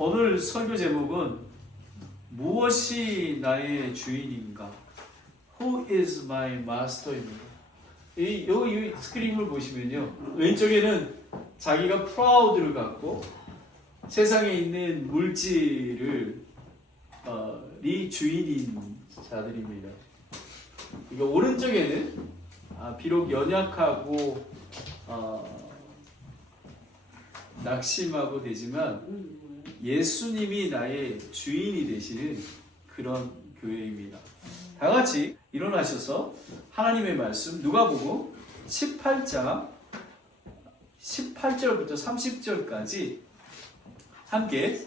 오늘 설교 제목은 무엇이 나의 주인인가? Who is my master입니다. 여기 스크린을 보시면요, 왼쪽에는 자기가 프라우드를 갖고 세상에 있는 물질을 이 주인인 자들입니다. 이거 오른쪽에는 비록 연약하고 낙심하고 되지만 예수님이 나의 주인이 되시는 그런 교회입니다. 다 같이 일어나셔서 하나님의 말씀 누가복음 18장 18절부터 30절까지 함께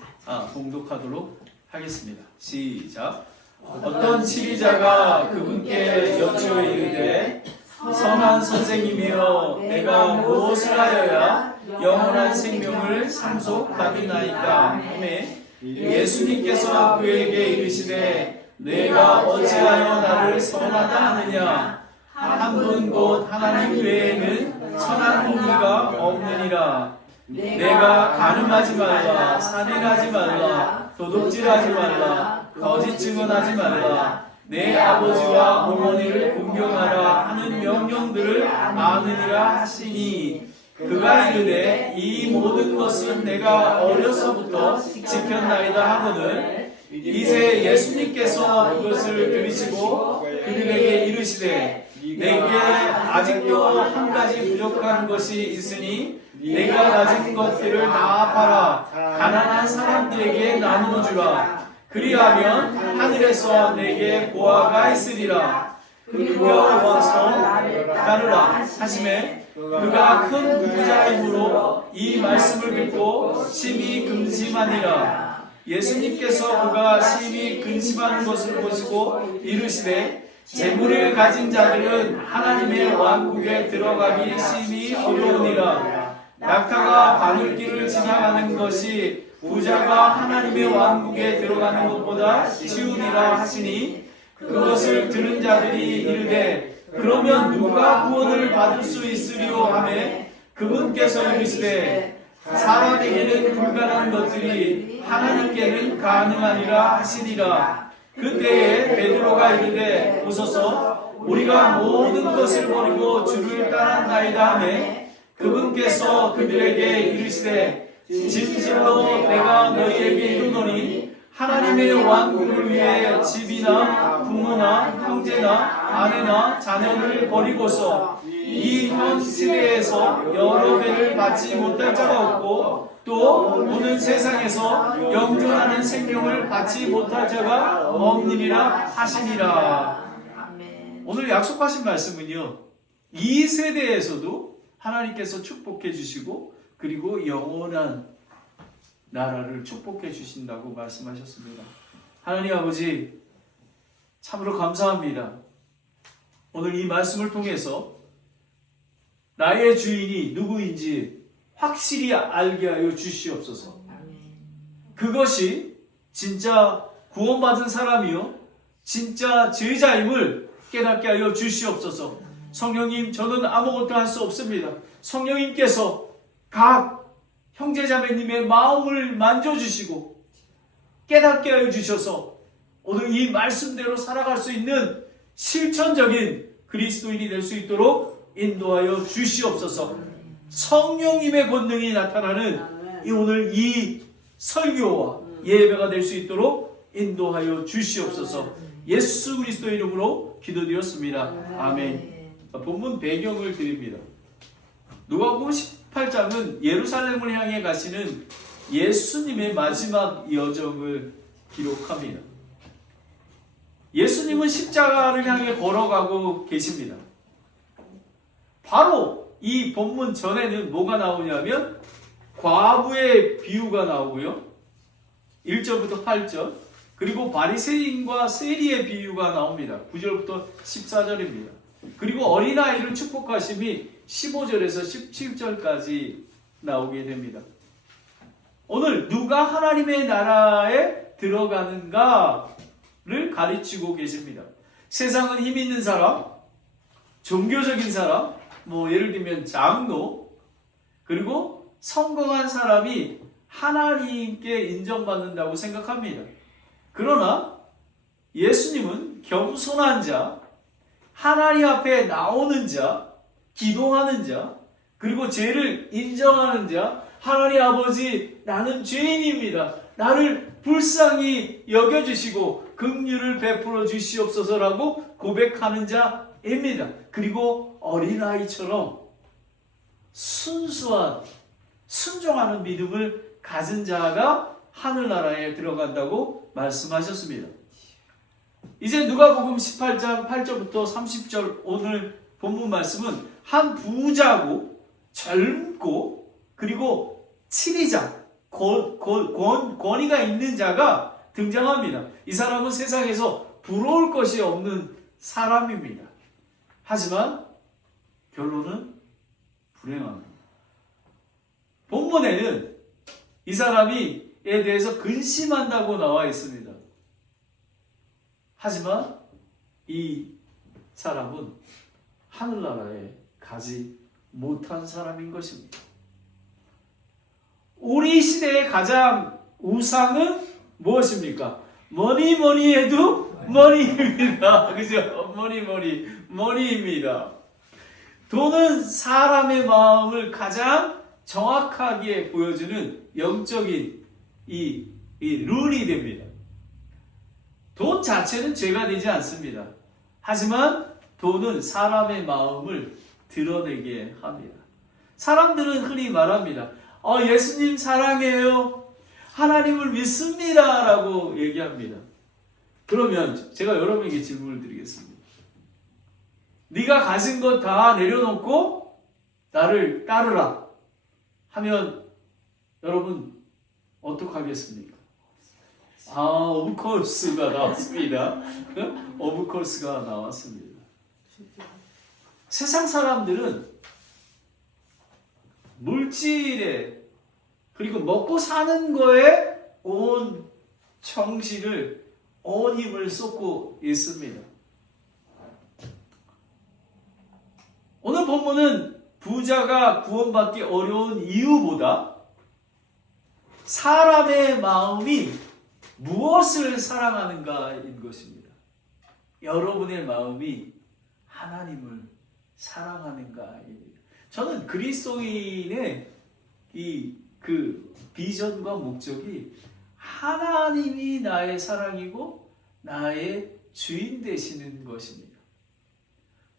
봉독하도록 하겠습니다. 시작. 어떤 치리자가 그분께 여쭈어 이르되 선한 선생님이여 내가 무엇을 하여야 영원한 생명을 상속받으나이까 하매 예수님께서 그에게 이르시되 내가 어찌하여 나를 선하다 하느냐 한 분 곧 하나님 외에는 선한 이가 없느니라. 내가 간음하지 말라, 살인하지 말라, 도둑질하지 말라, 거짓 증언하지 말라, 내 아버지와 어머니를 공경하라 하는 명령들을 아느니라 하시니 그가 이르되 이 모든 것은 내가 어려서부터 지켰나이다 하거늘 이제 예수님께서 그것을 들으시고 그들에게 이르시되 내게 아직도 한 가지 부족한 것이 있으니 내가 가진 것들을 다 팔아 가난한 사람들에게 나누어 주라. 그리하면 하늘에서 내게 보화가 있으리라. 그가 와서 따르라 하시매 그가 큰 부자이므로 이 말씀을 듣고 심히 근심하니라. 예수님께서 그가 심히 근심하는 것을 보시고 이르시되 재물을 가진 자들은 하나님의 왕국에 들어가기 심히 어려우니라. 낙타가 바늘길을 지나가는 것이 부자가 하나님의 왕국에 들어가는 것보다 쉬우니라 하시니 그것을 들은 자들이 이르되 그러면 누가 구원을 받을 수 있으리요 하매 그분께서 이르시되 사람에게는 불가능한 것들이 하나님께는 가능하니라 하시니라. 그때에 베드로가 이르되 보소서 우리가 모든 것을 버리고 주를 따랐나이다 하매 그분께서 그들에게 이르시되 진실로 내가 너희에게 이르노니 하나님의 왕국을 위해 집이나 부모나 형제나 아내나 자녀를 버리고서 이 현 시대에서 여러 배를 받지 못할 자가 없고 또 오는 세상에서 영존하는 생명을 받지 못할 자가 없느니라 하시니라. 오늘 약속하신 말씀은요, 이 세대에서도 하나님께서 축복해 주시고 그리고 영원한 나라를 축복해 주신다고 말씀하셨습니다. 하나님 아버지 참으로 감사합니다. 오늘 이 말씀을 통해서 나의 주인이 누구인지 확실히 알게 하여 주시옵소서. 그것이 진짜 구원받은 사람이요 진짜 제자임을 깨닫게 하여 주시옵소서. 성령님, 저는 아무것도 할 수 없습니다. 성령님께서 각 형제자매님의 마음을 만져주시고 깨닫게 하여 주셔서 오늘 이 말씀대로 살아갈 수 있는 실천적인 그리스도인이 될 수 있도록 인도하여 주시옵소서. 성령님의 권능이 나타나는 오늘 이 설교와 예배가 될 수 있도록 인도하여 주시옵소서. 예수 그리스도의 이름으로 기도드렸습니다. 아멘. 본문 배경을 드립니다. 누가복음 18장은 예루살렘을 향해 가시는 예수님의 마지막 여정을 기록합니다. 예수님은 십자가를 향해 걸어가고 계십니다. 바로 이 본문 전에는 뭐가 나오냐면 과부의 비유가 나오고요. 1절부터 8절 그리고 바리새인과 세리의 비유가 나옵니다. 9절부터 14절입니다. 그리고 어린아이를 축복하심이 15절에서 17절까지 나오게 됩니다. 오늘 누가 하나님의 나라에 들어가는가를 가르치고 계십니다. 세상은 힘 있는 사람, 종교적인 사람, 예를 들면 장로, 그리고 성공한 사람이 하나님께 인정받는다고 생각합니다. 그러나 예수님은 겸손한 자, 하나님 앞에 나오는 자, 기도하는 자, 그리고 죄를 인정하는 자, 하나님 아버지, 나는 죄인입니다. 나를 불쌍히 여겨주시고 긍휼을 베풀어 주시옵소서라고 고백하는 자입니다. 그리고 어린아이처럼 순수한, 순종하는 믿음을 가진 자가 하늘나라에 들어간다고 말씀하셨습니다. 이제 누가복음 18장 8절부터 30절 오늘 본문 말씀은 한 부자고 젊고 그리고 치리자, 권위가 있는 자가 등장합니다. 이 사람은 세상에서 부러울 것이 없는 사람입니다. 하지만 결론은 불행합니다. 본문에는 이 사람에 대해서 근심한다고 나와 있습니다. 하지만 이 사람은 하늘나라에 가지 못한 사람인 것입니다. 우리 시대의 가장 우상은 무엇입니까? 뭐니 해도 머니입니다. 그죠? 머니입니다. 돈은 사람의 마음을 가장 정확하게 보여주는 영적인 이 룰이 됩니다. 돈 자체는 죄가 되지 않습니다. 하지만 돈은 사람의 마음을 드러내게 합니다. 사람들은 흔히 말합니다. 예수님 사랑해요. 하나님을 믿습니다. 라고 얘기합니다. 그러면 제가 여러분에게 질문을 드리겠습니다. 네가 가진 것 다 내려놓고 나를 따르라 하면 여러분 어떡하겠습니까? of course가 나왔습니다. of course가 나왔습니다. 세상 사람들은 물질에 그리고 먹고 사는 거에 온 정신을, 온 힘을 쏟고 있습니다. 오늘 본문은 부자가 구원받기 어려운 이유보다 사람의 마음이 무엇을 사랑하는가인 것입니다. 여러분의 마음이 하나님을 사랑하는가입니다. 저는 그리스도인의 그 비전과 목적이 하나님이 나의 사랑이고 나의 주인 되시는 것입니다.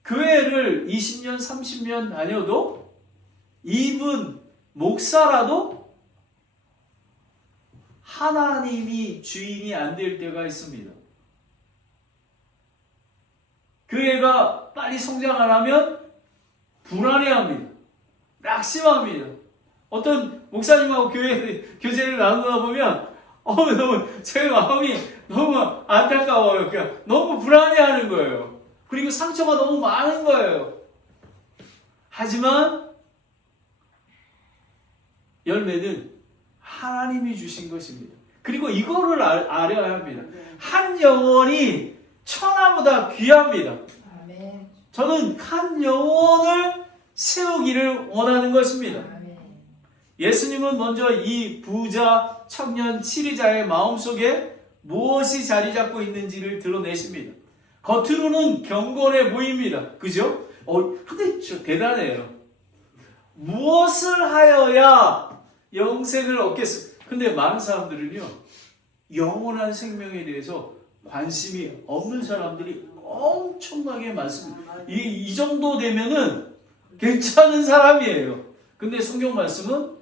교회를 20년, 30년 다녀도 이분 목사라도 하나님이 주인이 안 될 때가 있습니다. 교회가 빨리 성장 안 하면 불안해합니다. 낙심합니다. 어떤 목사님하고 교제를 나누다 보면 너무 제 마음이 너무 안타까워요. 그냥 너무 불안해하는 거예요. 그리고 상처가 너무 많은 거예요. 하지만 열매는 하나님이 주신 것입니다. 그리고 이거를 알아야 합니다. 한 영혼이 천하보다 귀합니다. 저는 한 영혼을 세우기를 원하는 것입니다. 예수님은 먼저 이 부자 청년 치리자의 마음속에 무엇이 자리 잡고 있는지를 드러내십니다. 겉으로는 경건해 보입니다. 그죠? 근데 대단해요. 무엇을 하여야 영생을 얻겠습니까? 근데 많은 사람들은요, 영원한 생명에 대해서 관심이 없는 사람들이 엄청나게 많습니다. 이 정도 되면은 괜찮은 사람이에요. 근데 성경 말씀은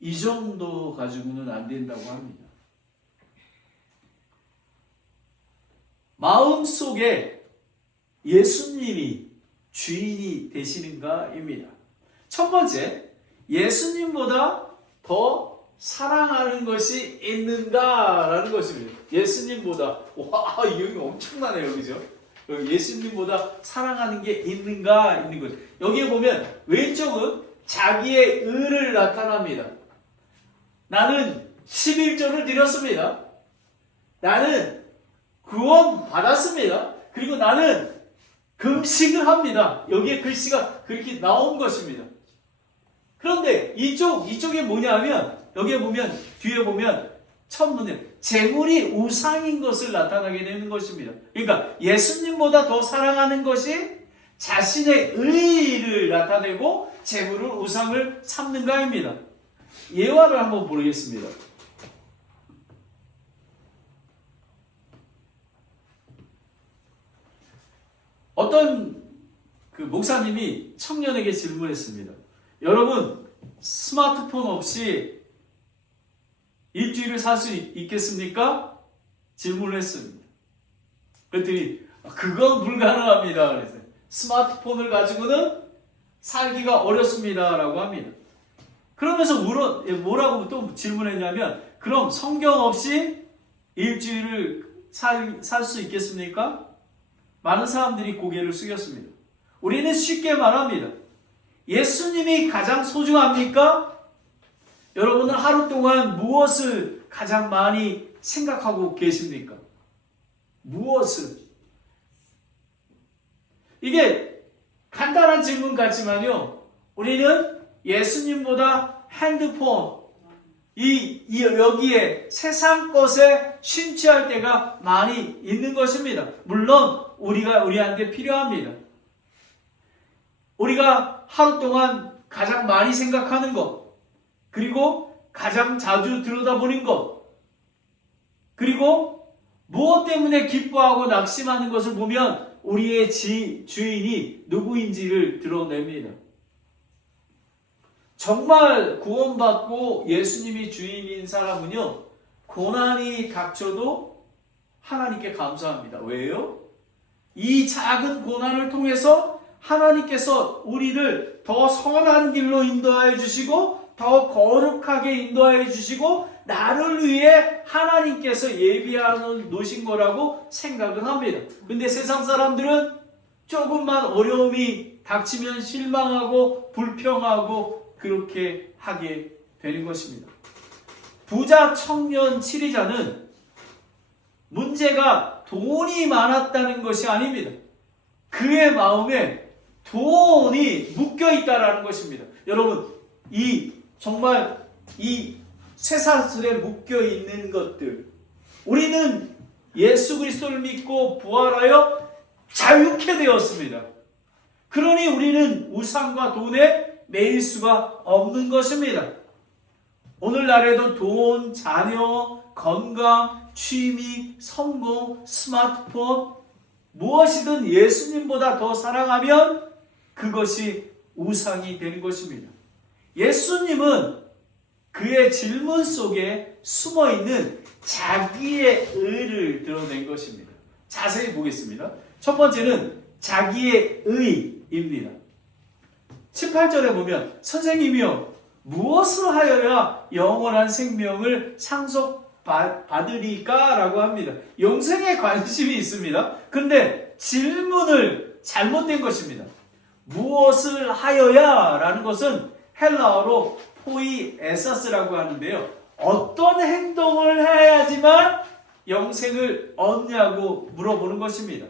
이 정도 가지고는 안 된다고 합니다. 마음속에 예수님이 주인이 되시는가입니다. 첫 번째, 예수님보다 더 사랑하는 것이 있는가라는 것입니다. 예수님보다, 여기 엄청나네요. 그죠? 예수님보다 사랑하는 게 있는가 있는 거죠. 여기에 보면 왼쪽은 자기의 의를 나타납니다. 나는 11조를 드렸습니다. 나는 구원 받았습니다. 그리고 나는 금식을 합니다. 여기에 글씨가 그렇게 나온 것입니다. 그런데 이쪽에 뭐냐면 여기에 보면, 뒤에 보면 첫 문제, 재물이 우상인 것을 나타나게 되는 것입니다. 그러니까 예수님보다 더 사랑하는 것이 자신의 의를 나타내고 재물을 우상을 삼는가입니다. 예화를 한번 보겠습니다. 어떤 그 목사님이 청년에게 질문했습니다. 여러분, 스마트폰 없이 일주일을 살 수 있겠습니까? 질문을 했습니다. 그랬더니 그건 불가능합니다. 그랬어요. 스마트폰을 가지고는 살기가 어렵습니다. 라고 합니다. 그러면서 뭐라고 또 질문했냐면, 그럼 성경 없이 일주일을 살 수 있겠습니까? 많은 사람들이 고개를 숙였습니다. 우리는 쉽게 말합니다. 예수님이 가장 소중합니까? 여러분은 하루 동안 무엇을 가장 많이 생각하고 계십니까? 무엇을? 이게 간단한 질문 같지만요. 우리는 예수님보다 핸드폰, 여기에 세상 것에 심취할 때가 많이 있는 것입니다. 물론 우리한테 필요합니다. 우리가 하루 동안 가장 많이 생각하는 것, 그리고 가장 자주 들여다보는 것, 그리고 무엇 때문에 기뻐하고 낙심하는 것을 보면 우리의 주인이 누구인지를 드러냅니다. 정말 구원받고 예수님이 주인인 사람은요, 고난이 닥쳐도 하나님께 감사합니다. 왜요? 이 작은 고난을 통해서 하나님께서 우리를 더 선한 길로 인도하여 주시고 더 거룩하게 인도하여 주시고 나를 위해 하나님께서 예비하여 놓으신 거라고 생각을 합니다. 근데 세상 사람들은 조금만 어려움이 닥치면 실망하고 불평하고 그렇게 하게 되는 것입니다. 부자 청년 7위자는 문제가 돈이 많았다는 것이 아닙니다. 그의 마음에 돈이 묶여 있다라는 것입니다. 여러분, 정말 이 쇠사슬에 묶여 있는 것들, 우리는 예수 그리스도를 믿고 부활하여 자유케 되었습니다. 그러니 우리는 우상과 돈에 매일 수가 없는 것입니다. 오늘날에도 돈, 자녀, 건강, 취미, 성공, 스마트폰, 무엇이든 예수님보다 더 사랑하면 그것이 우상이 되는 것입니다. 예수님은 그의 질문 속에 숨어있는 자기의 의를 드러낸 것입니다. 자세히 보겠습니다. 첫 번째는 자기의 의입니다. 18절에 보면 선생님이여 무엇을 하여야 영원한 생명을 상속받으리까? 라고 합니다. 영생에 관심이 있습니다. 근데 질문을 잘못된 것입니다. 무엇을 하여야 라는 것은 헬라어로 포이에사스라고 하는데요. 어떤 행동을 해야지만 영생을 얻냐고 물어보는 것입니다.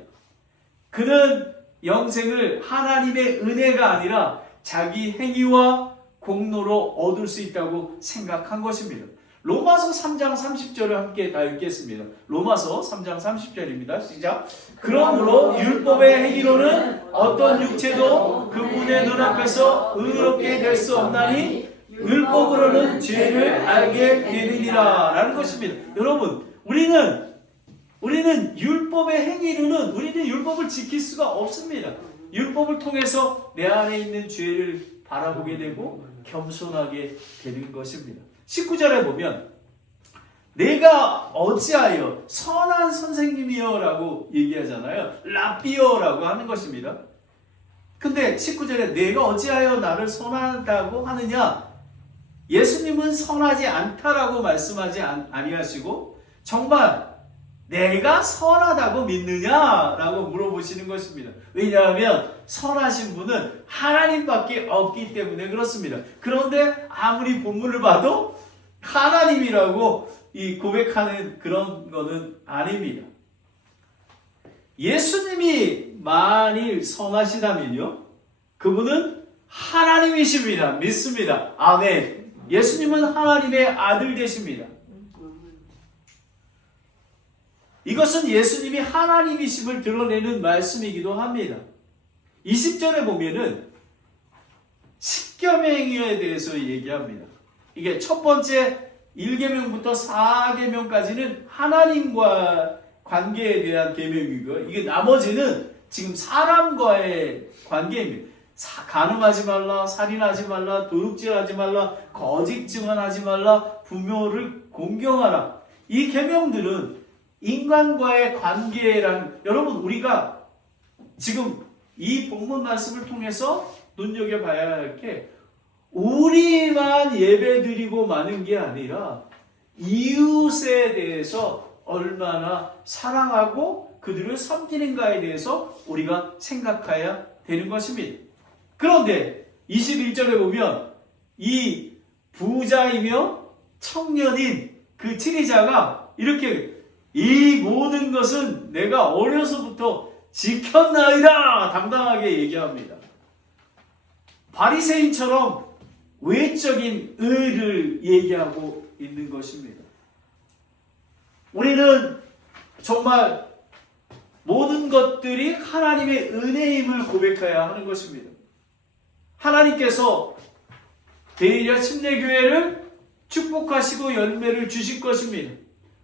그는 영생을 하나님의 은혜가 아니라 자기 행위와 공로로 얻을 수 있다고 생각한 것입니다. 로마서 3장 30절을 함께 다 읽겠습니다. 로마서 3장 30절입니다. 시작. 그러므로 율법의 행위로는 어떤 육체도 그분의 눈앞에서 의롭게 될 수 없나니 율법으로는 죄를 알게 되느니라 라는 것입니다. 여러분, 우리는 율법의 행위로는 우리는 율법을 지킬 수가 없습니다. 율법을 통해서 내 안에 있는 죄를 바라보게 되고 겸손하게 되는 것입니다. 19절에 보면 내가 어찌하여 선한 선생님이여 라고 얘기하잖아요. 라비어 라고 하는 것입니다. 근데 19절에 내가 어찌하여 나를 선하다고 하느냐? 예수님은 선하지 않다라고 말씀하지 아니하시고 정말 내가 선하다고 믿느냐라고 물어보시는 것입니다. 왜냐하면 선하신 분은 하나님밖에 없기 때문에 그렇습니다. 그런데 아무리 본문을 봐도 하나님이라고 고백하는 그런 거는 아닙니다. 예수님이 만일 선하시다면요, 그분은 하나님이십니다. 믿습니다. 아멘. 예수님은 하나님의 아들 되십니다. 이것은 예수님이 하나님이심을 드러내는 말씀이기도 합니다. 20절에 보면은 십계명에 대해서 얘기합니다. 이게 첫 번째 1계명부터 4계명까지는 하나님과 관계에 대한 계명이고요. 이게 나머지는 지금 사람과의 관계입니다. 간음하지 말라, 살인하지 말라, 도둑질하지 말라, 거짓 증언하지 말라, 부모를 공경하라. 이 계명들은 인간과의 관계라는, 여러분 우리가 지금 이 본문 말씀을 통해서 눈여겨봐야 할 게 우리만 예배드리고 마는 게 아니라 이웃에 대해서 얼마나 사랑하고 그들을 섬기는가에 대해서 우리가 생각해야 되는 것입니다. 그런데 21절에 보면 이 부자이며 청년인 그 치리자가 이렇게 이 모든 것은 내가 어려서부터 지켰나이다 당당하게 얘기합니다. 바리새인처럼 외적인 의를 얘기하고 있는 것입니다. 우리는 정말 모든 것들이 하나님의 은혜임을 고백해야 하는 것입니다. 하나님께서 베이리아 침례교회를 축복하시고 열매를 주실 것입니다.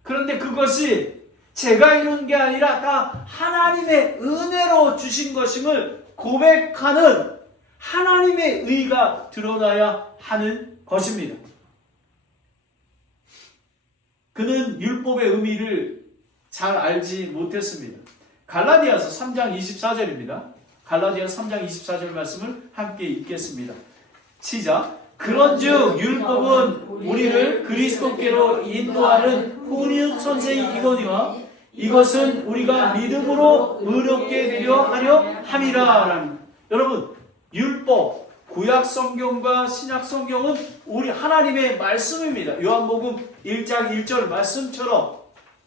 그런데 그것이 제가 이룬 게 아니라 다 하나님의 은혜로 주신 것임을 고백하는 하나님의 의가 드러나야 하는 것입니다. 그는 율법의 의미를 잘 알지 못했습니다. 갈라디아서 3장 24절입니다. 갈라디아서 3장 24절 말씀을 함께 읽겠습니다. 시작. 그런즉 율법은 우리를 그리스도께로 인도하는 훈육 선생이거니와 이것은 우리가 믿음으로 의롭게 되려 하려 함이라. 여러분, 율법, 구약 성경과 신약 성경은 우리 하나님의 말씀입니다. 요한복음 1장 1절 말씀처럼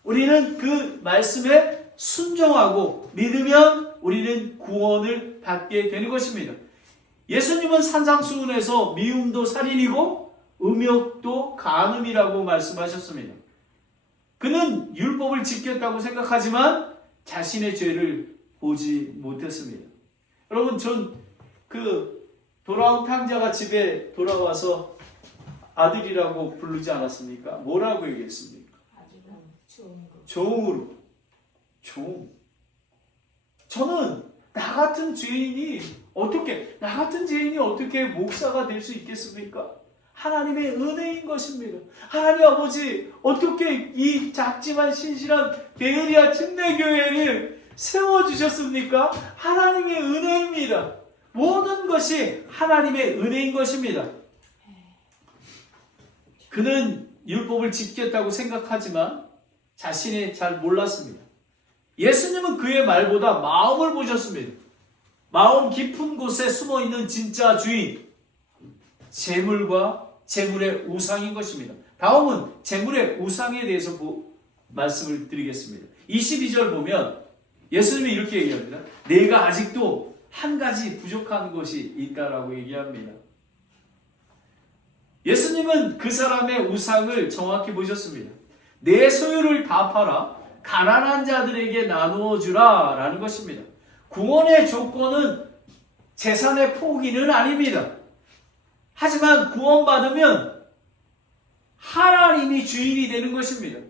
우리는 그 말씀에 순종하고 믿으면 우리는 구원을 받게 되는 것입니다. 예수님은 산상수훈에서 미움도 살인이고 음욕도 간음이라고 말씀하셨습니다. 그는 율법을 지켰다고 생각하지만 자신의 죄를 보지 못했습니다. 여러분, 전 돌아온 탕자가 집에 돌아와서 아들이라고 부르지 않았습니까? 뭐라고 얘기했습니까? 종으로. 종. 저는 나 같은 죄인이 어떻게 목사가 될 수 있겠습니까? 하나님의 은혜인 것입니다. 하나님 아버지, 어떻게 이 작지만 신실한 베이리아 침례교회를 세워주셨습니까? 하나님의 은혜입니다. 모든 것이 하나님의 은혜인 것입니다. 그는 율법을 지켰다고 생각하지만 자신이 잘 몰랐습니다. 예수님은 그의 말보다 마음을 보셨습니다. 마음 깊은 곳에 숨어있는 진짜 주인, 재물과 재물의 우상인 것입니다. 다음은 재물의 우상에 대해서 말씀을 드리겠습니다. 22절 보면 예수님이 이렇게 얘기합니다. 내가 아직도 한 가지 부족한 것이 있다라고 얘기합니다. 예수님은 그 사람의 우상을 정확히 보셨습니다. 내 소유를 다 팔아 가난한 자들에게 나누어 주라 라는 것입니다. 구원의 조건은 재산의 포기는 아닙니다. 하지만 구원받으면 하나님이 주인이 되는 것입니다.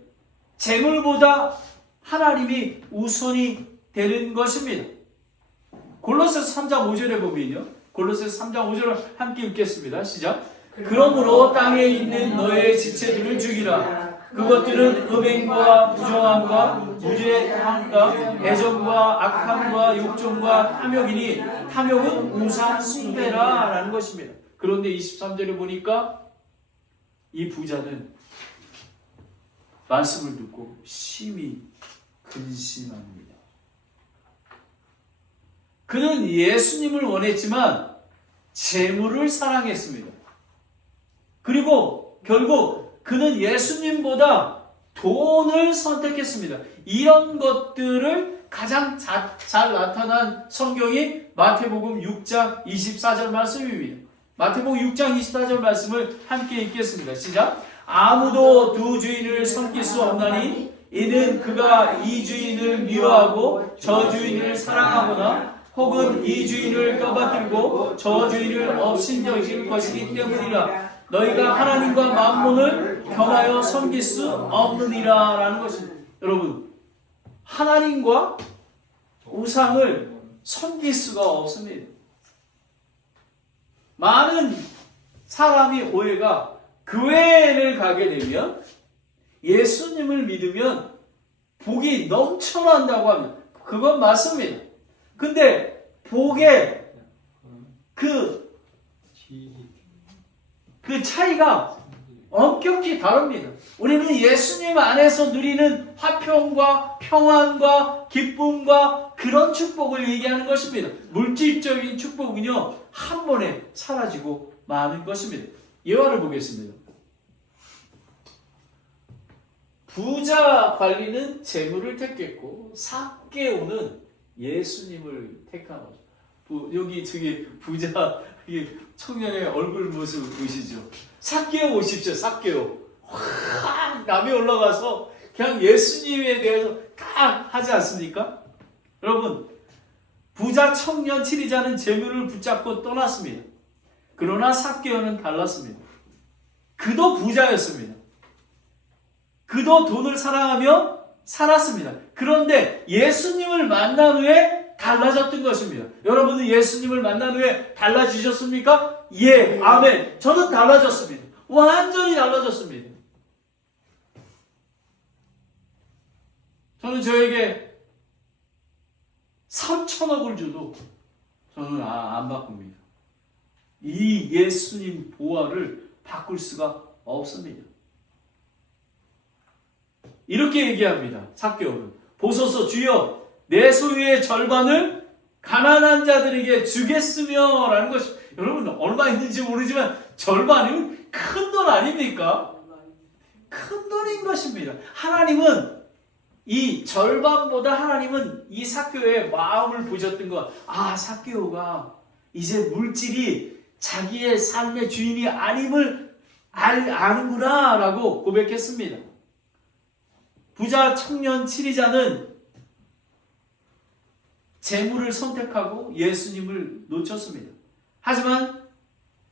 재물보다 하나님이 우선이 되는 것입니다. 골로새서 3장 5절에 보면요. 골로새서 3장 5절을 함께 읽겠습니다. 시작. 그러므로 땅에 있는 너의 지체들을 죽이라. 그것들은 음행과 부정함과 무죄함과 애정과 악함과 욕정과 탐욕이니 탐욕은 우상 숭배라 라는 것입니다. 그런데 23절에 보니까 이 부자는 말씀을 듣고 심히 근심합니다. 그는 예수님을 원했지만 재물을 사랑했습니다. 그리고 결국 그는 예수님보다 돈을 선택했습니다. 이런 것들을 가장 잘 나타난 성경이 마태복음 6장 24절 말씀입니다. 마태복음 6장 24절 말씀을 함께 읽겠습니다. 시작. 아무도 두 주인을 섬길 수 없나니 이는 그가 이 주인을 미워하고 저 주인을 사랑하거나 혹은 이 주인을 떠받들고 저 주인을 업신여길 것이기 때문이라. 너희가 하나님과 만몬을 겸하여 섬길 수 없느니라 라는 것입니다. 여러분, 하나님과 우상을 섬길 수가 없습니다. 많은 사람이 오해가 교회를 가게 되면 예수님을 믿으면 복이 넘쳐난다고 합니다. 그건 맞습니다. 근데 복의 그 차이가 엄격히 다릅니다. 우리는 예수님 안에서 누리는 화평과 평안과 기쁨과 그런 축복을 얘기하는 것입니다. 물질적인 축복은요, 한 번에 사라지고 마는 것입니다. 예화를 보겠습니다. 부자 관리는 재물을 택했고 삭개오는 예수님을 택한 거죠. 여기 저기 부자 청년의 얼굴 모습 보시죠. 삭개오 오십시오. 삭개오. 확 남이 올라가서 그냥 예수님에 대해서 딱 하지 않습니까? 여러분, 부자 청년 치리자는 재물을 붙잡고 떠났습니다. 그러나 삭개오는 달랐습니다. 그도 부자였습니다. 그도 돈을 사랑하며 살았습니다. 그런데 예수님을 만난 후에 달라졌던 것입니다. 여러분은 예수님을 만난 후에 달라지셨습니까? 예, 아멘. 저는 달라졌습니다. 완전히 달라졌습니다. 저는 저에게 3천억을 줘도 저는 안 바꿉니다. 이 예수님 보화를 바꿀 수가 없습니다. 이렇게 얘기합니다. 삭개오는. 보소서 주여 내 소유의 절반을 가난한 자들에게 주겠으며 라는 것이, 여러분 얼마 있는지 모르지만 절반이면 큰 돈 아닙니까? 큰 돈인 것입니다. 하나님은 이 절반보다 하나님은 이 삭개오의 마음을 보셨던 것. 삭개오가 이제 물질이 자기의 삶의 주인이 아님을 아는구나 라고 고백했습니다. 부자 청년 치리자는 재물을 선택하고 예수님을 놓쳤습니다. 하지만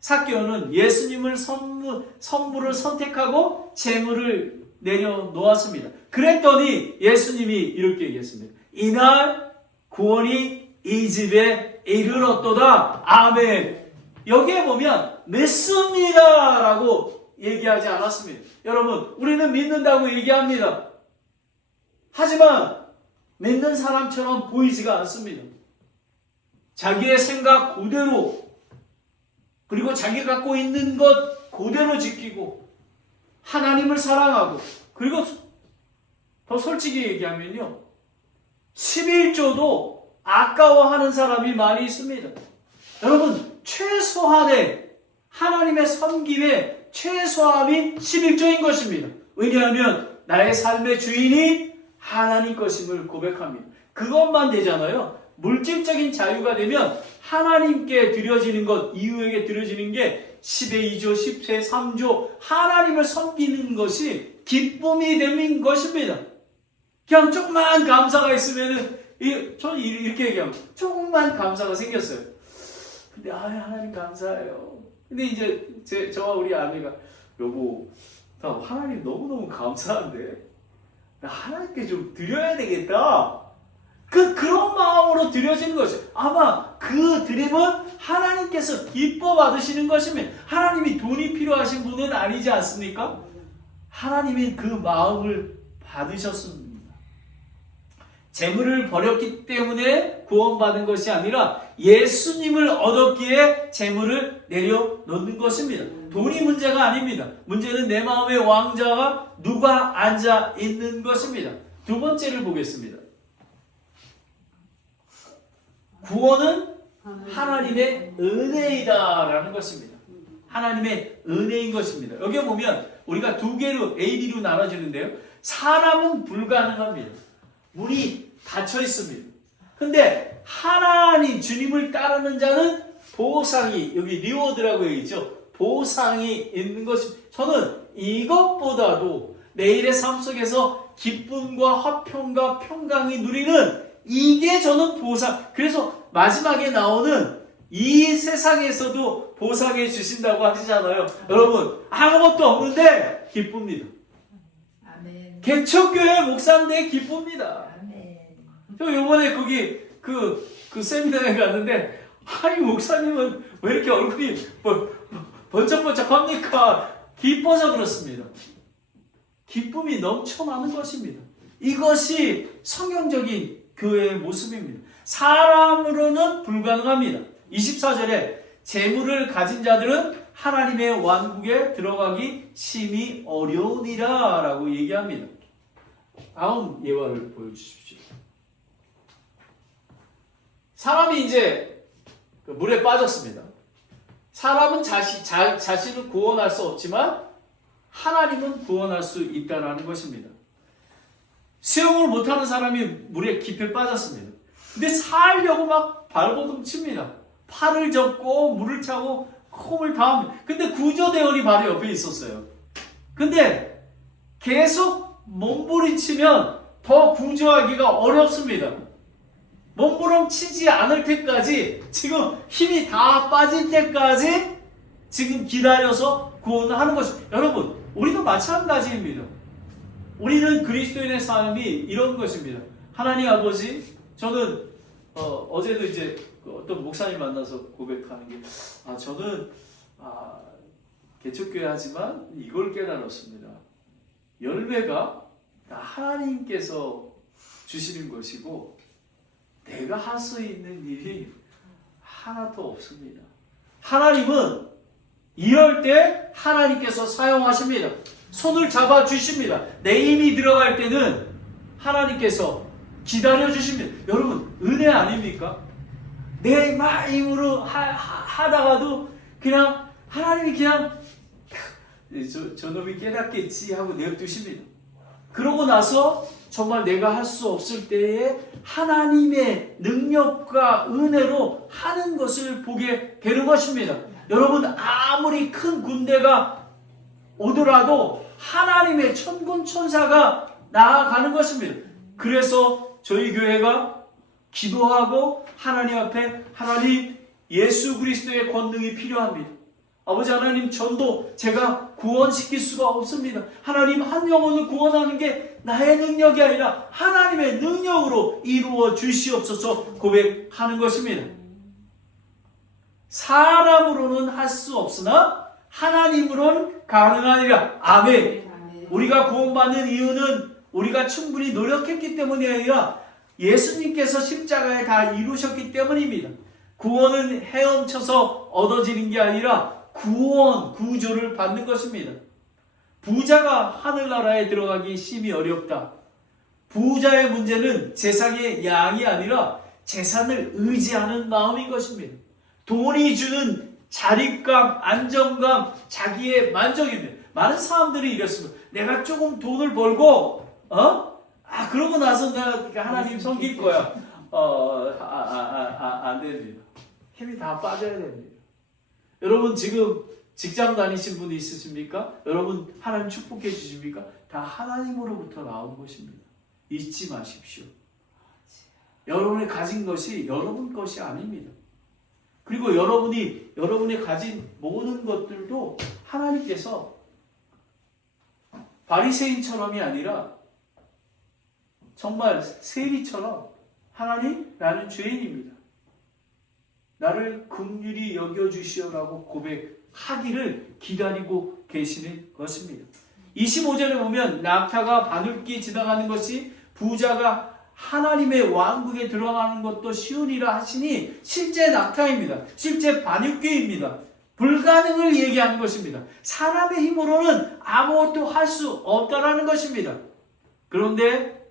삭개오는 예수님을 선물을 선택하고 재물을 내려놓았습니다. 그랬더니 예수님이 이렇게 얘기했습니다. 이날 구원이 이 집에 이르렀도다. 아멘. 여기에 보면 믿습니다 라고 얘기하지 않았습니다. 여러분, 우리는 믿는다고 얘기합니다. 하지만 믿는 사람처럼 보이지가 않습니다. 자기의 생각 그대로, 그리고 자기가 갖고 있는 것 그대로 지키고 하나님을 사랑하고, 그리고 더 솔직히 얘기하면요, 11조도 아까워하는 사람이 많이 있습니다. 여러분, 최소한의 하나님의 섬김의 최소함이 11조인 것입니다. 왜냐하면 나의 삶의 주인이 하나님 것임을 고백합니다. 그것만 되잖아요. 물질적인 자유가 되면 하나님께 드려지는 것, 이웃에게 드려지는 게 10의 2조, 10의 3조, 하나님을 섬기는 것이 기쁨이 되는 것입니다. 그냥 조금만 감사가 있으면은, 저는 이렇게 얘기합니다. 조금만 감사가 생겼어요. 근데 하나님 감사해요. 근데 이제 저와 우리 아내가, 여보, 나 하나님 너무너무 감사한데 나 하나님께 좀 드려야 되겠다. 그런 마음으로 드려지는 것이죠. 아마 그 드림은 하나님께서 기뻐 받으시는 것이면, 하나님이 돈이 필요하신 분은 아니지 않습니까? 하나님이 그 마음을 받으셨습니다. 재물을 버렸기 때문에 구원받은 것이 아니라 예수님을 얻었기에 재물을 내려놓는 것입니다. 돈이 문제가 아닙니다. 문제는 내 마음의 왕자가 누가 앉아 있는 것입니다. 두 번째를 보겠습니다. 구원은 하나님의 은혜이다라는 것입니다. 하나님의 은혜인 것입니다. 여기 보면 우리가 두 개로 A, B로 나눠지는데요. 사람은 불가능합니다. 문이 닫혀 있습니다. 근데 하나님 주님을 따르는 자는 보상이 여기 리워드라고 있죠. 보상이 있는 것이 저는 이것보다도 내일의 삶 속에서 기쁨과 화평과 평강이 누리는 이게 저는 보상. 그래서 마지막에 나오는 이 세상에서도 보상해 주신다고 하시잖아요. 여러분 아무것도 없는데 기쁩니다. 아멘. 개척교회 목사인데 기쁩니다. 아멘. 저 요번에 거기 그 세미나에 갔는데 아니 목사님은 왜 이렇게 얼굴이 번쩍번쩍합니까? 기뻐서 그렇습니다. 기쁨이 넘쳐나는 것입니다. 이것이 성경적인 교회의 모습입니다. 사람으로는 불가능합니다. 24절에 재물을 가진 자들은 하나님의 왕국에 들어가기 심히 어려우니라 라고 얘기합니다. 다음 예화를 보여주십시오. 사람이 이제 물에 빠졌습니다. 사람은 자신을 구원할 수 없지만 하나님은 구원할 수 있다는 것입니다. 수영을 못하는 사람이 물에 깊이 빠졌습니다. 근데 살려고 막 발버둥 칩니다. 팔을 접고 물을 차고 홈을 다합니다. 근데 구조대원이 바로 옆에 있었어요. 근데 계속 몸부림치면 더 구조하기가 어렵습니다. 몸부림치지 않을 때까지 지금 힘이 다 빠질 때까지 지금 기다려서 구원하는 것입니다. 여러분 우리도 마찬가지입니다. 우리는 그리스도인의 삶이 이런 것입니다. 하나님 아버지 저는 어제도 이제 어떤 목사님 만나서 고백하는 게 저는 개척교회 하지만 이걸 깨달았습니다. 열매가 다 하나님께서 주시는 것이고 내가 할 수 있는 일이 하나도 없습니다. 하나님은 이럴 때 하나님께서 사용하십니다. 손을 잡아 주십니다. 내 힘이 들어갈 때는 하나님께서 기다려 주십니다. 여러분 은혜 아닙니까? 내 힘으로 하다가도 그냥 하나님이 그냥 저놈이 깨닫겠지 하고 내어두십니다. 그러고 나서 정말 내가 할 수 없을 때에 하나님의 능력과 은혜로 하는 것을 보게 되는 것입니다. 여러분 아무리 큰 군대가 오더라도 하나님의 천군 천사가 나아가는 것입니다. 그래서 저희 교회가 기도하고 하나님 앞에 하나님 예수 그리스도의 권능이 필요합니다. 아버지 하나님 전도 제가 구원시킬 수가 없습니다. 하나님 한 영혼을 구원하는 게 나의 능력이 아니라 하나님의 능력으로 이루어 주시옵소서 고백하는 것입니다. 사람으로는 할 수 없으나 하나님으로는 가능하니라. 아멘. 우리가 구원받는 이유는 우리가 충분히 노력했기 때문이 아니라 예수님께서 십자가에 다 이루셨기 때문입니다. 구원은 헤엄쳐서 얻어지는 게 아니라 구조를 받는 것입니다. 부자가 하늘나라에 들어가기 심히 어렵다. 부자의 문제는 재산의 양이 아니라 재산을 의지하는 마음인 것입니다. 돈이 주는 자립감, 안정감, 자기의 만족입니다. 많은 사람들이 이랬습니다. 내가 조금 돈을 벌고, 그러고 나서 내가 하나님 섬길 거야. 안 됩니다. 힘이 다 빠져야 됩니다. 여러분 지금 직장 다니신 분이 있으십니까? 여러분 하나님 축복해 주십니까? 다 하나님으로부터 나온 것입니다. 잊지 마십시오. 여러분이 가진 것이 여러분 것이 아닙니다. 그리고 여러분이 가진 모든 것들도 하나님께서 바리새인처럼이 아니라 정말 세리처럼 하나님 나는 죄인입니다. 나를 긍휼히 여겨주시오라고 고백하기를 기다리고 계시는 것입니다. 25절에 보면 낙타가 바늘기 지나가는 것이 부자가 하나님의 왕국에 들어가는 것도 쉬우니라 하시니 실제 낙타입니다. 실제 반육교입니다. 불가능을 얘기하는 것입니다. 사람의 힘으로는 아무것도 할 수 없다라는 것입니다. 그런데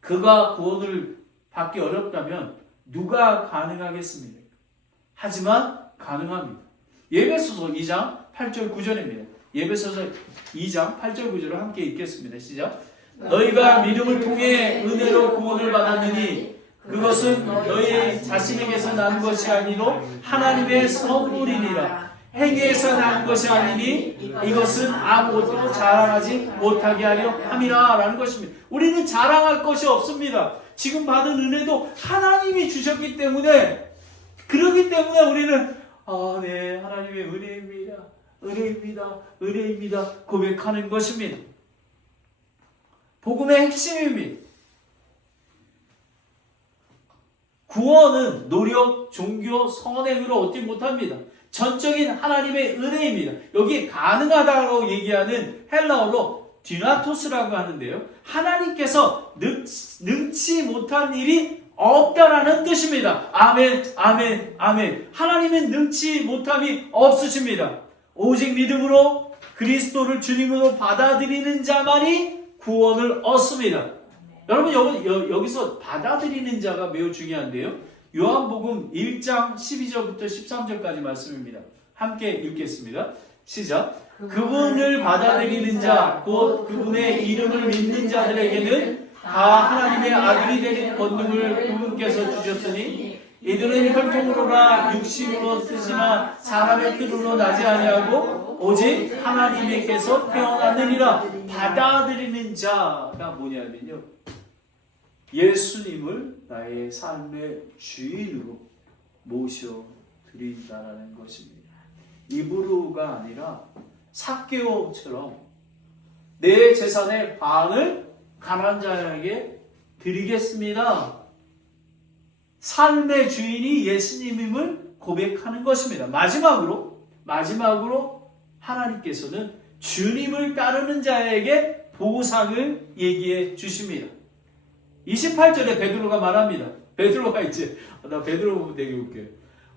그가 구원을 받기 어렵다면 누가 가능하겠습니까? 하지만 가능합니다. 예배소서 2장 8절 9절입니다. 예배소서 2장 8절 9절을 함께 읽겠습니다. 시작. 너희가 믿음을 통해 은혜로 구원을 받았느니 그것은 너희 자신에게서 난 것이 아니로 하나님의 선물이니라. 행위에서 난 것이 아니니 이것은 아무것도 자랑하지 못하게 하려 함이라 라는 것입니다. 우리는 자랑할 것이 없습니다. 지금 받은 은혜도 하나님이 주셨기 때문에, 그러기 때문에 우리는 네, 하나님의 은혜입니다. 은혜입니다. 은혜입니다. 고백하는 것입니다. 복음의 핵심입니다. 구원은 노력, 종교, 선행으로 얻지 못합니다. 전적인 하나님의 은혜입니다. 여기 가능하다고 얘기하는 헬라어로 디나토스라고 하는데요. 하나님께서 능치 못한 일이 없다라는 뜻입니다. 아멘, 아멘, 아멘. 하나님은 능치 못함이 없으십니다. 오직 믿음으로 그리스도를 주님으로 받아들이는 자만이 구원을 얻습니다. 여러분 여기서 받아들이는 자가 매우 중요한데요. 요한복음 1장 12절부터 13절까지 말씀입니다. 함께 읽겠습니다. 시작. 그분을 받아들이는 자, 곧 그분의 이름을 믿는 자들에게는 다 하나님의 아들이 되는 권능을 그분께서 주셨으니 이들은 혈통으로나 육신으로 뜻이나 사람의 뜻으로 나지 아니하고 오직 하나님께서 태어났느니라. 받아들이는 자가 뭐냐면요, 예수님을 나의 삶의 주인으로 모셔드린다라는 것입니다. 입으로가 아니라 삭개오처럼 내 재산의 반을 가난한 자에게 드리겠습니다. 삶의 주인이 예수님임을 고백하는 것입니다. 마지막으로 하나님께서는 주님을 따르는 자에게 보상을 얘기해 주십니다. 28절에 베드로가 말합니다. 베드로가 이제, 나 베드로 보면 되게 웃겨요.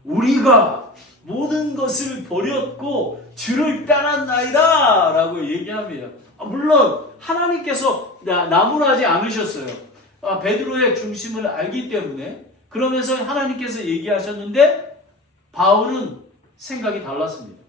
우리가 모든 것을 버렸고 주를 따랐나이다 라고 얘기합니다. 물론 하나님께서 나무라지 않으셨어요. 베드로의 중심을 알기 때문에. 그러면서 하나님께서 얘기하셨는데 바울은 생각이 달랐습니다.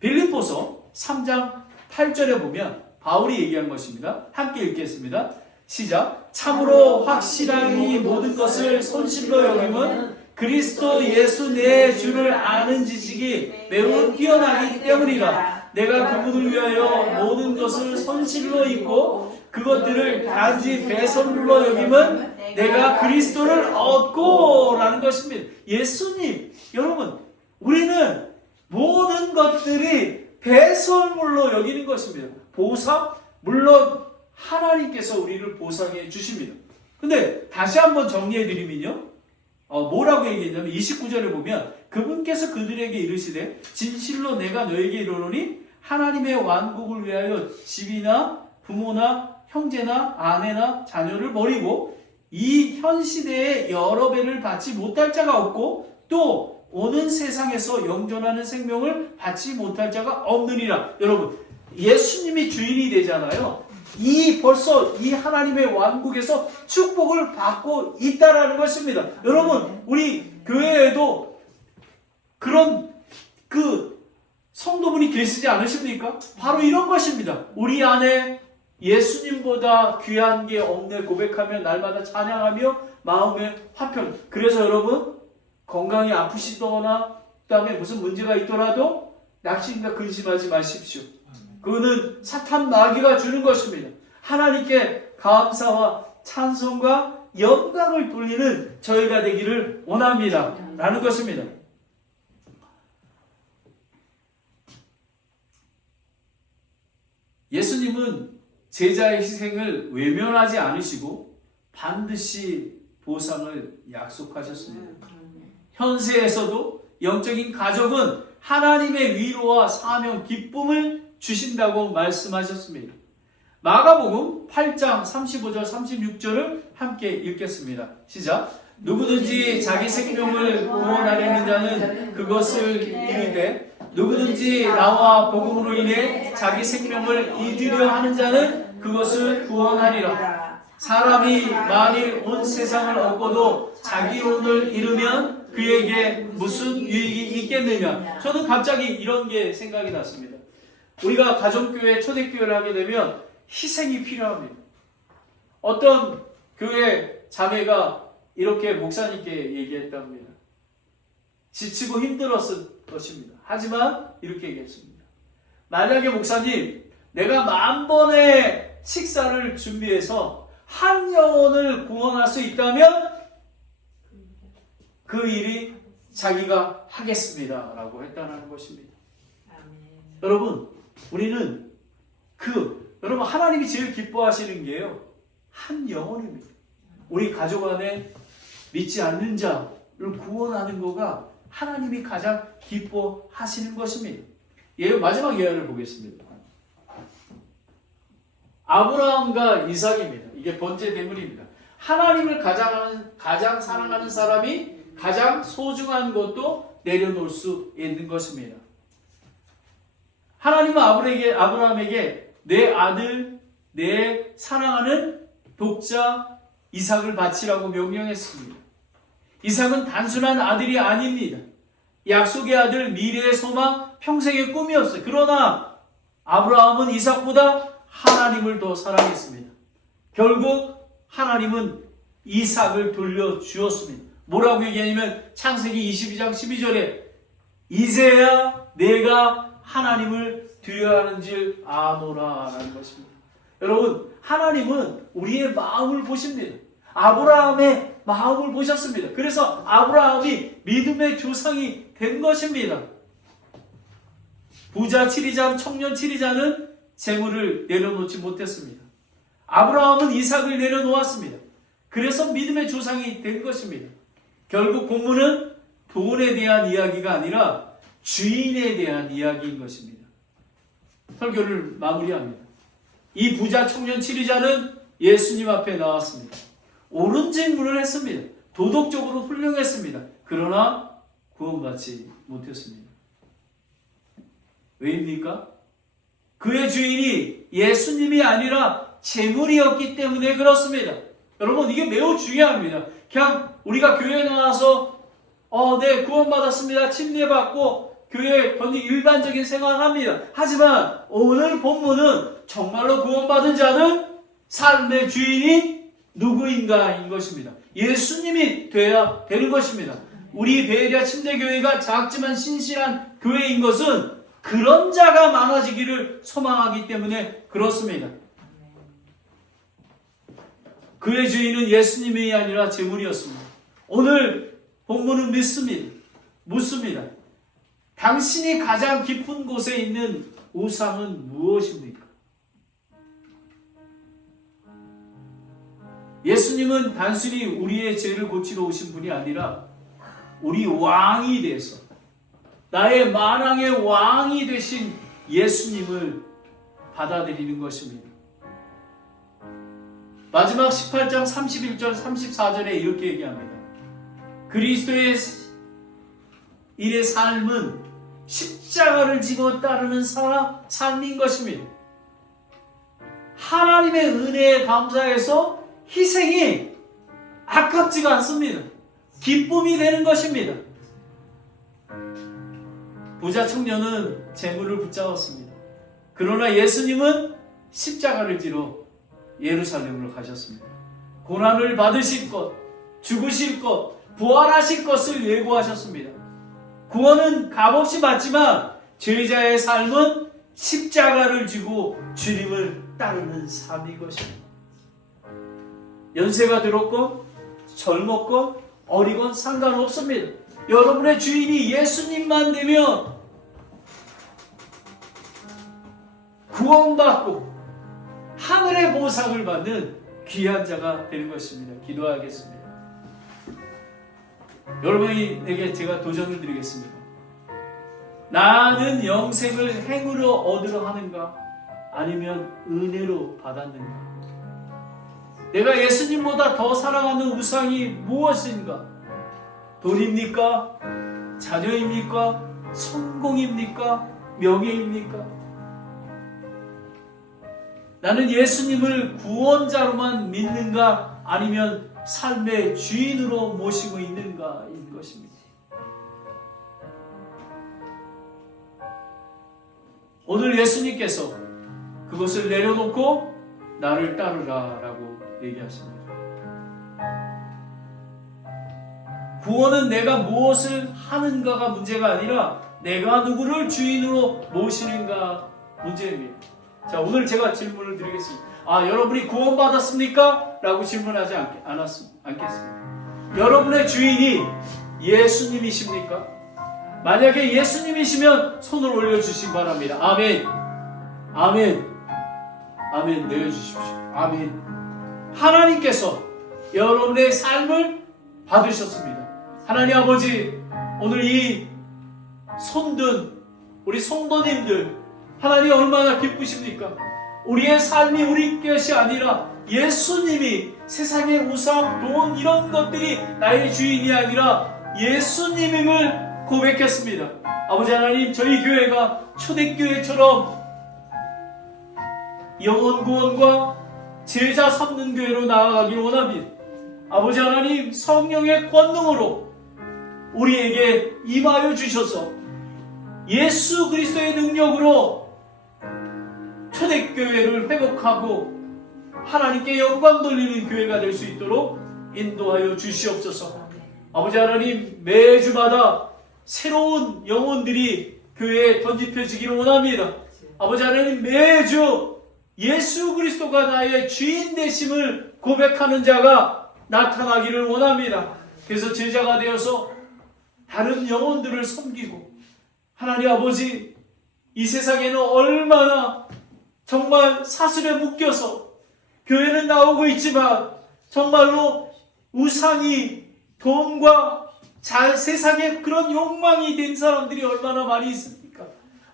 빌립보서 3장 8절에 보면 바울이 얘기한 것입니다. 함께 읽겠습니다. 시작. 참으로 확실하니 모든 것을 손실로 여김은 그리스도 예수 내 주를 아는 지식이 매우 뛰어나기 때문이라. 내가 그분을 위하여 모든 것을 손실로 잊고 그것들을 단지 배설물로 여김은 내가 그리스도를 얻고 라는 것입니다. 예수님, 여러분, 우리는 모든 것들이 배설물로 여기는 것입니다. 보상? 물론 하나님께서 우리를 보상해 주십니다. 근데 다시 한번 정리해 드리면요, 뭐라고 얘기했냐면 29절에 보면 그분께서 그들에게 이르시되 진실로 내가 너에게 이르노니 하나님의 왕국을 위하여 집이나 부모나 형제나 아내나 자녀를 버리고 이 현 시대에 여러 배를 받지 못할 자가 없고 또 오는 세상에서 영존하는 생명을 받지 못할 자가 없느니라. 여러분, 예수님이 주인이 되잖아요. 벌써 이 하나님의 왕국에서 축복을 받고 있다라는 것입니다. 여러분, 우리 교회에도 그런 성도분이 계시지 않으십니까? 바로 이런 것입니다. 우리 안에 예수님보다 귀한 게 없네 고백하며 날마다 찬양하며 마음의 화평. 그래서 여러분, 건강이 아프시거나 그다음에 무슨 문제가 있더라도 낙심과 근심하지 마십시오. 그거는 사탄 마귀가 주는 것입니다. 하나님께 감사와 찬송과 영광을 돌리는 저희가 되기를 원합니다. 라는 것입니다. 예수님은 제자의 희생을 외면하지 않으시고 반드시 보상을 약속하셨습니다. 현세에서도 영적인 가족은 하나님의 위로와 사명, 기쁨을 주신다고 말씀하셨습니다. 마가복음 8장 35절 36절을 함께 읽겠습니다. 시작. 누구든지 자기 생명을 구원하려는 자는 그것을 잃으되 누구든지 나와 복음으로 인해 자기 생명을 잃으려 하는 자는 그것을 구원하리라. 사람이 만일 온 세상을 얻고도 자기 혼을 잃으면 그에게 무슨 유익이 있겠느냐. 저는 갑자기 이런 게 생각이 났습니다. 우리가 가정교회, 초대교회를 하게 되면 희생이 필요합니다. 어떤 교회 자매가 이렇게 목사님께 얘기했답니다. 지치고 힘들었을 것입니다. 하지만 이렇게 얘기했습니다. 만약에 목사님, 내가 10,000번의 식사를 준비해서 한 영혼을 구원할 수 있다면 그 일이 자기가 하겠습니다 라고 했다는 것입니다. 아멘. 여러분, 우리는 여러분, 하나님이 제일 기뻐하시는 게요, 한 영혼입니다. 우리 가족 안에 믿지 않는 자를 구원하는 거가 하나님이 가장 기뻐하시는 것입니다. 마지막 예언을 보겠습니다. 아브라함과 이삭입니다. 이게 번째 대문입니다. 하나님을 가장 사랑하는 사람이 가장 소중한 것도 내려놓을 수 있는 것입니다. 하나님은 아브라함에게 내 아들, 내 사랑하는 독자 이삭을 바치라고 명령했습니다. 이삭은 단순한 아들이 아닙니다. 약속의 아들, 미래의 소망, 평생의 꿈이었어요. 그러나 아브라함은 이삭보다 하나님을 더 사랑했습니다. 결국 하나님은 이삭을 돌려주었습니다. 뭐라고 얘기하냐면 창세기 22장 12절에 이제야 내가 하나님을 두려워하는 줄 아노라 라는 것입니다. 여러분, 하나님은 우리의 마음을 보십니다. 아브라함의 마음을 보셨습니다. 그래서 아브라함이 믿음의 조상이 된 것입니다. 부자 7이자, 청년 7이자는 재물을 내려놓지 못했습니다. 아브라함은 이삭을 내려놓았습니다. 그래서 믿음의 조상이 된 것입니다. 결국 본문은 돈에 대한 이야기가 아니라 주인에 대한 이야기인 것입니다. 설교를 마무리합니다. 이 부자 청년 7이자는 예수님 앞에 나왔습니다. 옳은 질문을 했습니다. 도덕적으로 훌륭했습니다. 그러나 구원받지 못했습니다. 왜입니까? 그의 주인이 예수님이 아니라 재물이었기 때문에 그렇습니다. 여러분, 이게 매우 중요합니다. 그냥 우리가 교회에 나와서 네, 구원받았습니다. 침례받고 교회에 던진 일반적인 생활을 합니다. 하지만 오늘 본문은 정말로 구원받은 자는 삶의 주인이 누구인가인 것입니다. 예수님이 돼야 되는 것입니다. 우리 베레아 침례교회가 작지만 신실한 교회인 것은 그런 자가 많아지기를 소망하기 때문에 그렇습니다. 그의 주인은 예수님이 아니라 재물이었습니다. 오늘 본문은 묻습니다. 당신이 가장 깊은 곳에 있는 우상은 무엇입니까? 예수님은 단순히 우리의 죄를 고치러 오신 분이 아니라 우리 왕이 돼서 나의 만왕의 왕이 되신 예수님을 받아들이는 것입니다. 마지막 18장 31절 34절에 이렇게 얘기합니다. 그리스도의 일의 삶은 십자가를 지고 따르는 삶인 것입니다. 하나님의 은혜에 감사해서 희생이 아깝지가 않습니다. 기쁨이 되는 것입니다. 부자 청년은 재물을 붙잡았습니다. 그러나 예수님은 십자가를 지러 예루살렘으로 가셨습니다. 고난을 받으실 것, 죽으실 것, 부활하실 것을 예고하셨습니다. 구원은 값없이 받지만 죄자의 삶은 십자가를 지고 주님을 따르는 삶인 것입니다. 연세가 들었건 젊었건 어리건 상관없습니다. 여러분의 주인이 예수님만 되면 구원받고 하늘의 보상을 받는 귀한 자가 되는 것입니다. 기도하겠습니다. 여러분에게 제가 도전을 드리겠습니다. 나는 영생을 행으로 얻으려 하는가? 아니면 은혜로 받았는가? 내가 예수님보다 더 사랑하는 우상이 무엇인가? 돈입니까? 자녀입니까? 성공입니까? 명예입니까? 나는 예수님을 구원자로만 믿는가? 아니면 삶의 주인으로 모시고 있는가인 것입니다. 오늘 예수님께서 그것을 내려놓고 나를 따르라 라고 얘기하십니다. 구원은 내가 무엇을 하는가가 문제가 아니라 내가 누구를 주인으로 모시는가 문제입니다. 자, 오늘 제가 질문을 드리겠습니다. 여러분이 구원받았습니까? 라고 질문하지 않겠습니다. 여러분의 주인이 예수님이십니까? 만약에 예수님이시면 손을 올려주시기 바랍니다. 아멘. 아멘. 아멘. 내려주십시오. 아멘. 하나님께서 여러분의 삶을 받으셨습니다. 하나님 아버지, 오늘 이 손든 우리 성도님들 하나님 얼마나 기쁘십니까? 우리의 삶이 우리 것이 아니라 예수님이, 세상의 우상, 돈 이런 것들이 나의 주인이 아니라 예수님임을 고백했습니다. 아버지 하나님, 저희 교회가 초대교회처럼 영혼 구원과 제자 삼는 교회로 나아가길 원합니다. 아버지 하나님, 성령의 권능으로 우리에게 임하여 주셔서 예수 그리스도의 능력으로 초대교회를 회복하고 하나님께 영광 돌리는 교회가 될 수 있도록 인도하여 주시옵소서. 아버지 하나님, 매주마다 새로운 영혼들이 교회에 던집혀지기를 원합니다. 아버지 하나님, 매주 예수 그리스도가 나의 주인 되심을 고백하는 자가 나타나기를 원합니다. 그래서 제자가 되어서 다른 영혼들을 섬기고, 하나님 아버지, 이 세상에는 얼마나 정말 사슬에 묶여서 교회는 나오고 있지만 정말로 우상이, 돈과 세상에 그런 욕망이 된 사람들이 얼마나 많이 있습니까?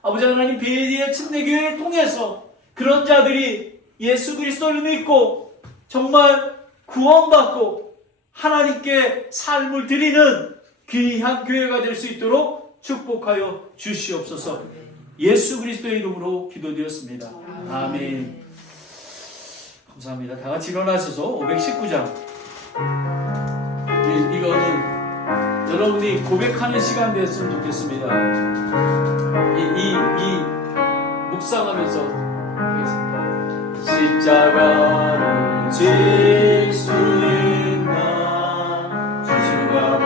아버지 하나님, 베리아 침례교회를 통해서 그런 자들이 예수 그리스도를 믿고 정말 구원받고 하나님께 삶을 드리는 귀한 교회가 될 수 있도록 축복하여 주시옵소서. 예수 그리스도의 이름으로 기도드렸습니다. 아멘. 감사합니다. 다 같이 일어나셔서 519장. 이거는 여러분이 고백하는 시간 됐으면 좋겠습니다. 이 묵상하면서 하겠습니다. 십자가를 질 수 있나 주가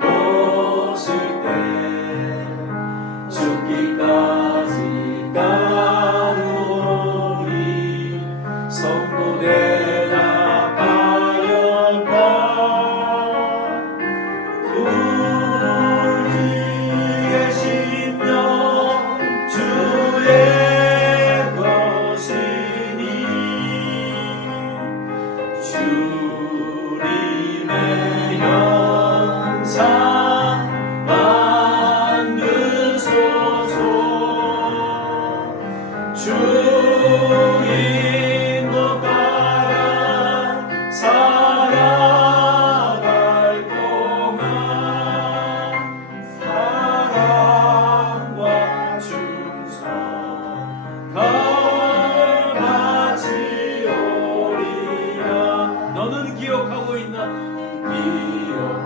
물어보실 때 죽기까지 가노니 성도 대답하였다. 우리의 심령 주의 것이니 주님의 형상 만드소서. 주인도 따라 살아갈 동안 사랑과 충성 닮아지 오리라. 너는 기억하고 있나?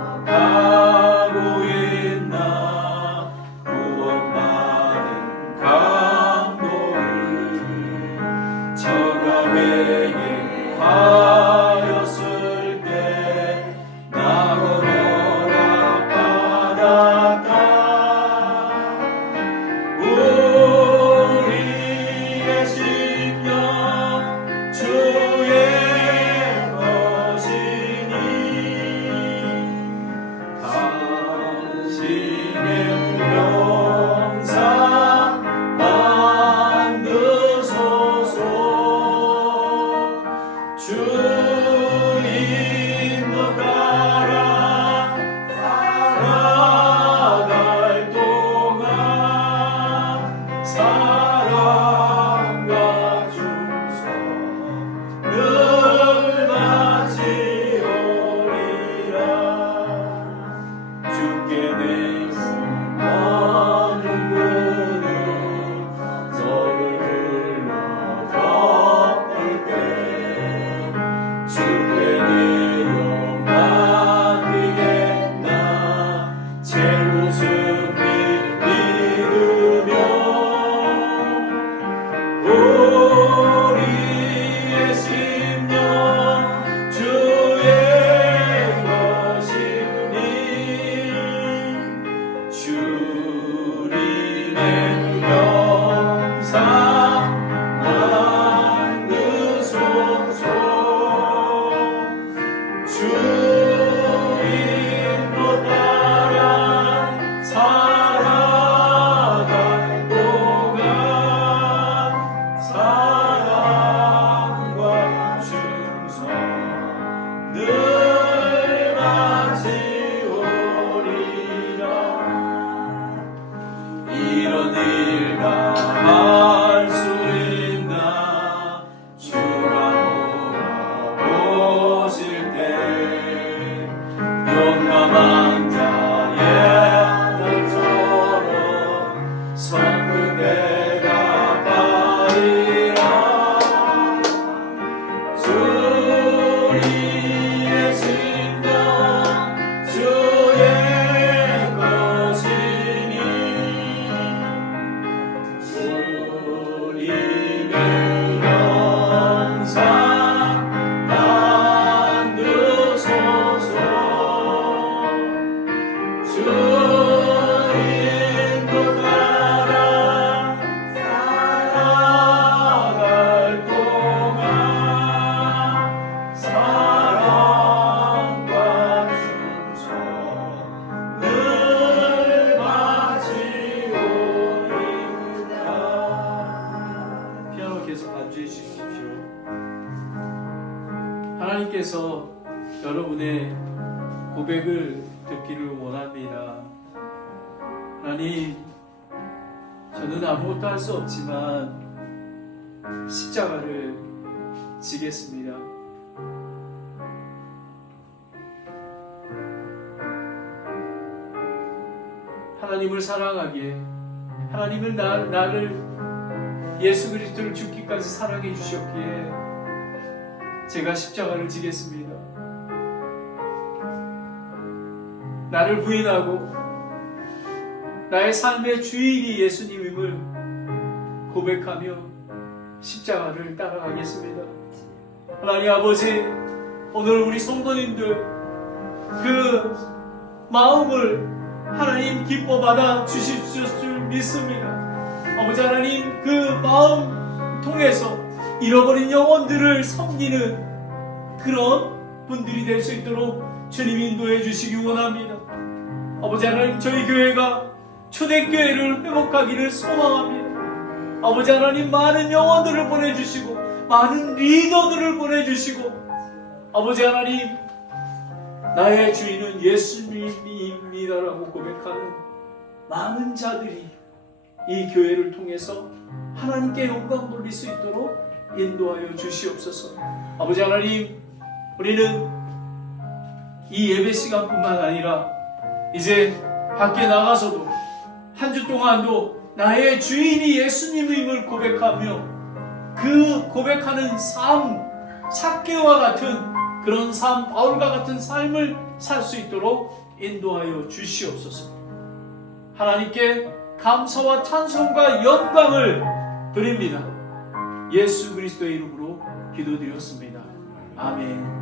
기억하고 있나? 구원받은 감동을 저가에게 하였을 때 나고 허락받았다. 우리의 심령 주의 것이니 당신의 형상 만드소서. 주인도 따라 살아갈 동안 사랑과 충성 늘 바치오리라. 주께 내 숨어는 문을 너를 불러 덮을 때 주의 생명 주의 것이니 주님의 영상 만드소서 주님 곧 따라 살아갈 동안 사랑과 충성 늘 바치오리이다. 피아노 계속 반주해 주십시오. 하나님께서 여러분의 고백을 듣기를 원합니다. 하나님, 저는 아무것도 할 수 없지만 십자가를 지겠습니다. 하나님을 사랑하기에, 하나님을 나를 예수 그리스도를 죽기까지 사랑해 주셨기에 제가 십자가를 지겠습니다. 나를 부인하고 나의 삶의 주인이 예수님임을 고백하며 십자가를 따라가겠습니다. 하나님 아버지, 오늘 우리 성도님들 그 마음을 하나님 기뻐 받아 주실 줄 믿습니다. 아버지 하나님, 그 마음 통해서 잃어버린 영혼들을 섬기는 그런 분들이 될 수 있도록 주님 인도해 주시기 원합니다. 아버지 하나님, 저희 교회가 초대교회를 회복하기를 소망합니다. 아버지 하나님, 많은 영혼들을 보내주시고 많은 리더들을 보내주시고, 아버지 하나님, 나의 주인은 예수님입니다라고 고백하는 많은 자들이 이 교회를 통해서 하나님께 영광 돌릴 수 있도록 인도하여 주시옵소서. 아버지 하나님, 우리는 이 예배 시간뿐만 아니라 이제 밖에 나가서도 한 주 동안도 나의 주인이 예수님임을 고백하며 그 고백하는 삶, 삭개와 같은 그런 삶, 바울과 같은 삶을 살 수 있도록 인도하여 주시옵소서. 하나님께 감사와 찬송과 영광을 드립니다. 예수 그리스도의 이름으로 기도드렸습니다. 아멘.